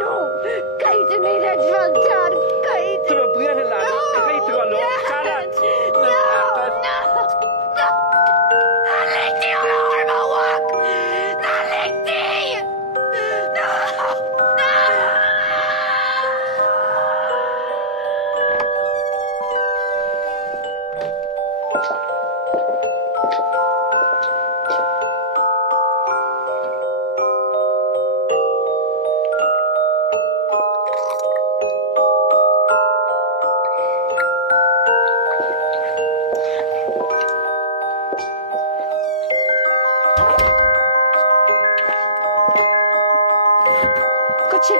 no! Kijk er niet uit van daar! Kijk! Probeer het laten. Kijk er al op. Sarah! Dan ligt hij al arme wak! Dan ligt hij! Kotje.